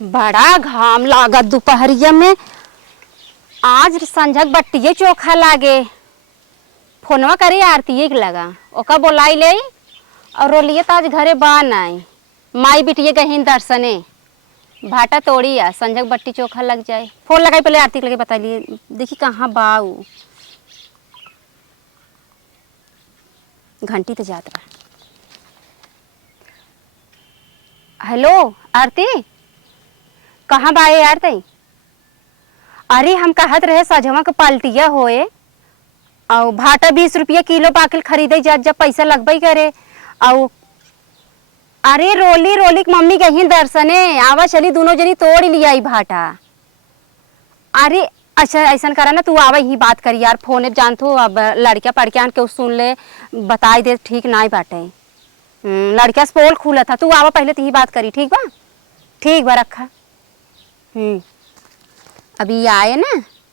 बड़ा घाम लागत दोपहरिया में। आज संझक बट्टिए चोखा लागे। फोनवा करे आरती के लगा ओका बोलाई ले और रोलिए तो आज घरे बान आई माई बिटिए कहीं दर्शने भाटा तोड़ी आ संझक बट्टी चोखा लग जाए। फोन लगाई पहले आरती के लगे बता लिए देखी कहाँ बाऊ घंटी तो जात बा। हेलो आरती कहाँ बाए यार तई? अरे हम कहत रहे सजवा के पाल्टिया होए और भाटा 20 रुपया किलो पाकिल खरीदे जब जब पैसा लगबई करे। और अरे रोली रोली की मम्मी कहीं दर्शने आवा चली दोनों जनी तोड़ लिया भाटा। अरे अच्छा ऐसा करा ना तू आवा ही बात करी यार फोन जान तो अब लड़किया पढ़ के सुन ले बताई दे ठीक ना बाटे। लड़किया से पोल खुला था तू आवा पहले तो ही बात करी ठीक बा रखा। अभी आए ना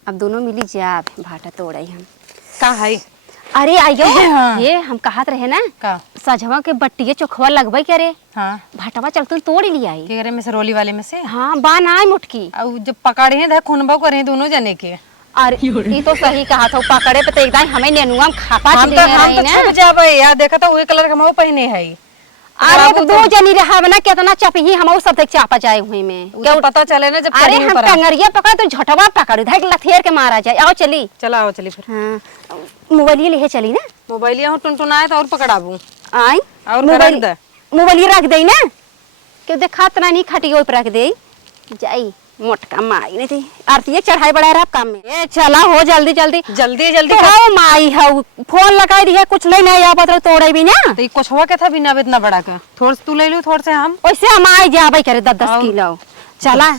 अब दोनों मिली जा भाटा तोड़े हम का है। अरे आइयो हाँ। ये हम कहत रहे ना का सजवा के बट्टिए चोखवा लगबई करे। हाँ भाटवा चलते तोड़ लिया के करे में से रोली वाले में से। हाँ बान आए मुटकी और जब पकड़े हैं खूनबा करे दोनों जने के। अरे ये तो सही कहा था पकड़े पे तो एकदम हमें नेनुआ खापा हम तो छुप जाबे यार देखा तो वही कलर का हम पहने है। अरे तो दो जनी रहा ना कितना चपही हम सब तक चापा जाए हुई में क्या पता चले ना जब। अरे हम टंगरिया पकड़ तो झटवा पकड़ धक लथेर के मारा जाए। आओ चली चला आओ चली फिर। हाँ मोबाइल ले चली ना मोबाइल यहाँ टुनटुनाए तो और पकड़ाबू आई और मोबाइल रख दे ना क्यों देखा तना नहीं खटी ओप रख दे जाई मोटका माई नहीं थी आरती चढ़ाई बढ़ा रहा काम में। ए चला हो जल्दी जल्दी जल्दी जल्दी हो माई हो फोन लगाई दी है कुछ ले नहीं आ पत्र तोड़े भी ना तो ये कुछ हुआ क्या था बिना इतना बड़ा का थोड़ तू ले लू थोड़ से हम वैसे हम आई जाबे करे 10-10 किलो चला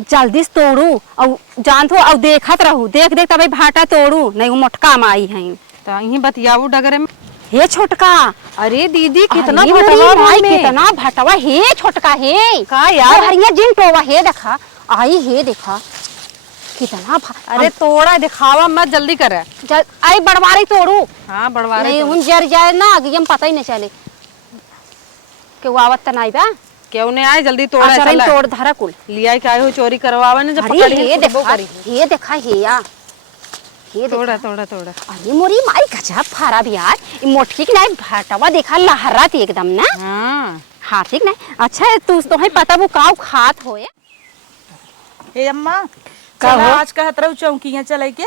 जल्दी से तोड़ू और जान तो और देखत रहू देख देख तब भाटा तोड़ू नहीं वो मोटका माई है तो यही बतियाऊ डगरे में। हे छोटका अरे दीदी कितना भटवा भाई कितना भटवा हे छोटका हे का यार हरिया जिन टोवा हे देखा आई हे देखा कितना अरे तोड़ा दिखावा मत जल्दी करे आई बड़वारी तोड़ू। हाँ बड़वारी नहीं उन जर जाए ना आगे हम पता ही नहीं चले के वो आवत नहीं बा क्यों नहीं आए जल्दी तोड़ा चला तोड़ धरा कुल लिया क्या हो चोरी करवावे ना जब पकड़ी हे देखा हे या ये तोड़ा तोड़ा तोड़ा। अरे मोरी माई गजब फारा भी यार मोटकी की नहीं भाटवा देखा लहरा थी एकदम ना। हाँ हाँ ठीक ना अच्छा तू तो है पता वो काव खात होए। हे अम्मा का हो आज कहत रहू चौकियां चले के।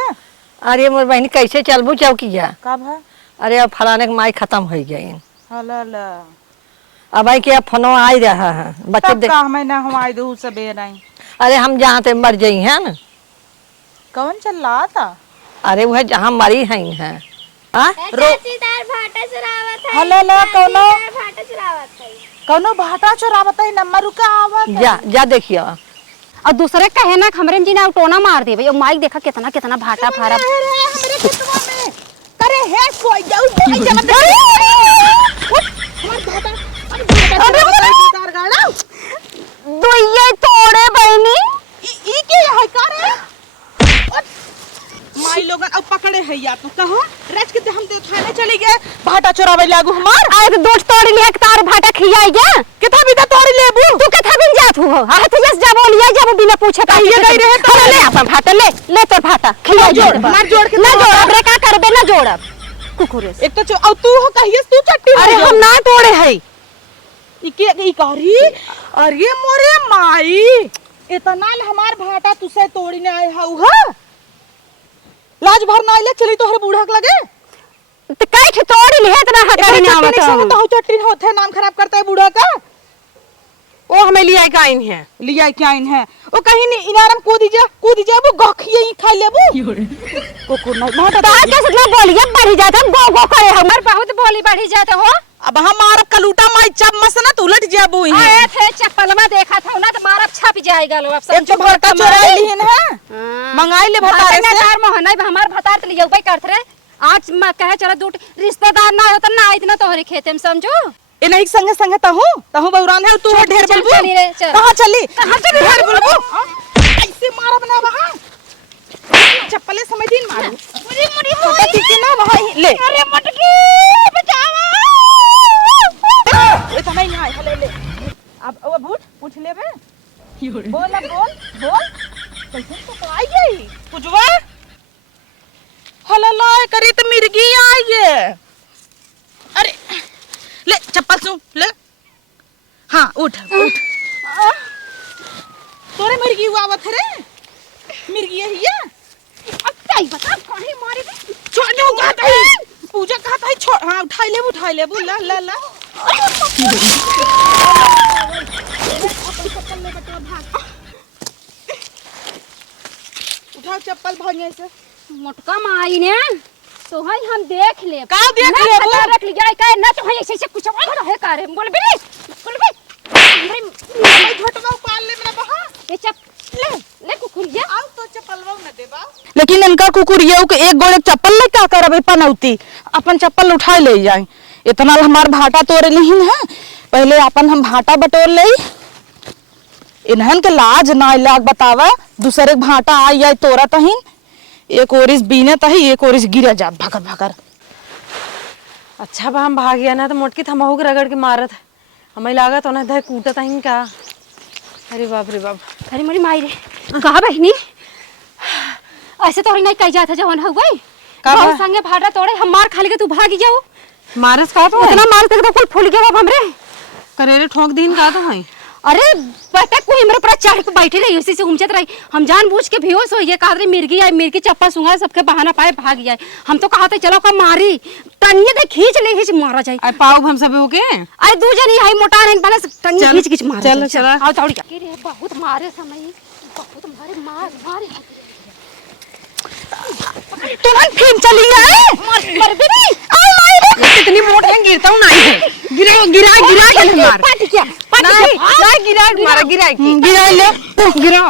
अरे मोर बहन कैसे चलबू चौकिया। कब है अरे अब फलाने के माई खत्म हो गई हला अब आई के फोनो आ रहा है बच्चे तब का मैं ना हम आई दू सबे नहीं। अरे हम जहाँ ते मर गई है ना कौन चल रहा था। अरे वह जहाँ मरी है हला कौनो भाटा चोरावत है नंबर रुका आवत जा देखिए और दूसरे कहे ना हमरे जी ना टोना मार दे भाई माइक देखा कितना कितना भाटा फारा करे है कोई जाऊ कोई जमत दुइये तोड़े बहनी ई के है करे माई लोगन अब पकड़े है या तू कहो रच के हम दे थाने चली गए भाटा चोरावे लागू हमार आए तो दूध तोड़ लिया तार भाटा खियाई गया किथा भी तोड़ लेबू तू किथा बिन जात हो हाथ जस जा बोलिया जब बिना पूछे कहिए गई रहे तो ले अपन भाटा ले तोर भाटा खियाई जोड़ मार जोड़ के ना जोड़ रे का करबे ना जोड़ब कुकुरे एक तो अब तू हो कहिए तू चट्टी अरे हम ना तोड़े है ई करी अरे मोरे माई इतना हमार भाटा तुसे तोड़ी ने आए हऊ हा लाज भर ना आइले चली तोहरे बूढ़ा के लगे तो काई ठे तोड़ी ले इतना हटाई ना आवत तो हो चट्टी होथे नाम खराब करता है बूढ़ा का। ओ हमें लिया का इन है लिया क्या इन है ओ कहीं नहीं इनारम कूद जा वो गखिए ही खा लेबू कुकुर नहीं भाटा तो के सतना बोलिए बढ़ी जात हम गो करे हमर बहुत बोली बढ़ी जात हो। अब हमारा कलूटा माई चप मस ना तू उलट जाबू ही आए थे चप्पलवा देखा था ना तो मारब छप जाएगा लो अब सब एक तो भाटा चोरा लीन है मंगाई ले भतारे से तार मोहन हमार भतार त लियो भाई करत रे आज मैं कहे चला दूट रिश्तेदार ना होत ना इतना तोहरे खेते में समझो ए नहीं संगे संगे तहु बहुरान है तू ढेर बोलबू कहां चली ढेर बोलबू ऐसे मारब ना वहां चप्पले समय दिन मारू मुड़ी छोटा ठीक ना वहां ले अरे मटकी बचावा ए समय नहीं हले ले अब बूट पूछ लेबे बोल अब बोल बोल कैसे तो आई गई पुजवा हला लाए करे तो मिर्गी आई है। अरे ले चप्पल सु ले हाँ उठ उठ तोरे मिर्गी हुआ आवत रे मिर्गी है ये अब काय बता काहे मारे दे छोड़ दो कहता है पूजा कहता है छोड़ हाँ उठाई ले ला ला ला उठाओ चप्पल भागे से मोटका माई ने तो है हम देख ले का देख ले पता रख लिया का ना तो है ऐसे कुछ और है का रे बोल बे भाई घटवा पाल ले मेरा बहा ये ले ले कुकुरिया आओ तो चप्पलवा न देबा लेकिन इनका कुकुरिया के एक गोड़े चप्पल ले का करबे पनौती अपन चप्पल उठाई ले जाए इतना हमार भाटा तोड़े नहीं है पहले अपन हम भाटा बटोर ले इन्हन के लाज ना लाग बतावा दूसरे के भाटा आई आई तोरा तहिन एक ओरिस बीने तही एक ओरिस गिरा जा भागर भागर अच्छा बा हम भाग गया ना तो मोटकी थमाहू के रगड़ के मारत हमें लागत होना था कूटत आइन का। अरे बाप रे बाप अरे मोरी माई रे कहा बहनी ऐसे तो नहीं कह जाता जवन हो गई का बहुत संगे भाड़ा तोड़े हम मार खा लेके तू भागी जाओ मारस का तो इतना मार के तो कुल फूल गया हमरे करेरे ठोक दीन का तो है। अरे पता कोई मेरे ऊपर चढ़ के बैठी रही उसी से उमचत रही हम जानबूझ के बेहोश हो ये कहा रही मिर्गी आई मिर्गी चप्पल सुंगा सबके बहाना पाए भाग जाए हम तो कहते चलो का मारी टंगे दे खींच ले खींच मारा जाए आई पाव हम सब होके आई दू जनी आई मोटा नहीं बने टंगे खींच खींच मार चल चल आओ दौड़ जा रे बहुत मारे समय बहुत मारे मार मारे तो ना फिर चली है मार दे रे कितनी मोट है गिरता हूं नहीं है गिरा के मार पाटी क्या नहीं गिरा मारा गिरा की गिरा ले गिरा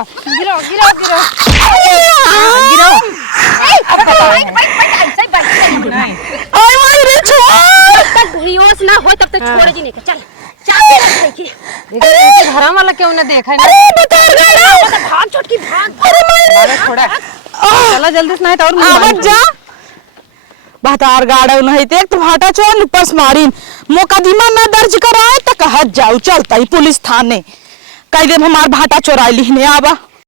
अब बता ऐसे बैठ आई माई रे छोड़ तक बेहोश ना हो तब तक छोड़ जी नहीं के चल चाबी रख देखिए घर वाला क्यों ना देखा है अरे बता गाना भाग छोटकी भाग अरे माई छोड़ा चला जल्दी से नहीं तो और आवत जा बहतार गाड़ो नहीं ते तो भाटा चोर पस मारिन मुकदमा ना दर्ज कराए तो कहत जाऊ चलता ही पुलिस थाने कह दे हमार भाटा चोराई लिखने आवा